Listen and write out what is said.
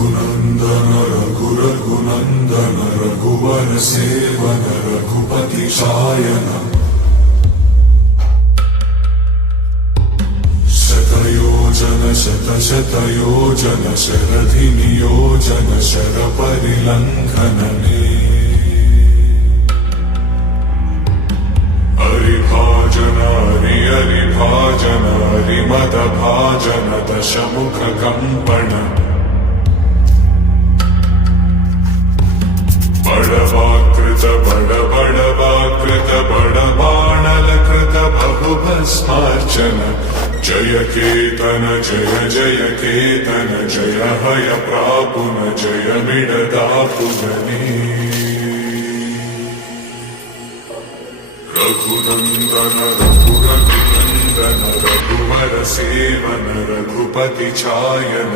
रघुनन्दन रघुरघुनन्दन रघुवर सेवन रघुपति शायन शतयोजन शतशतयोजन शरधि नियोजन शरपरिलङ्घनने हरिभाजन हरिभाजन हरिमदभाजन दशमुख कम्पण बड़वाकृत बड़वाकृत बड़बाणलकृत बहुभस्मार्चन जय केतन जय जय केतन जय हय प्रापुन जय मिडदापुगने रघुनन्दन रघुरघुनन्दन रघुवर सेवन रघुपति चायन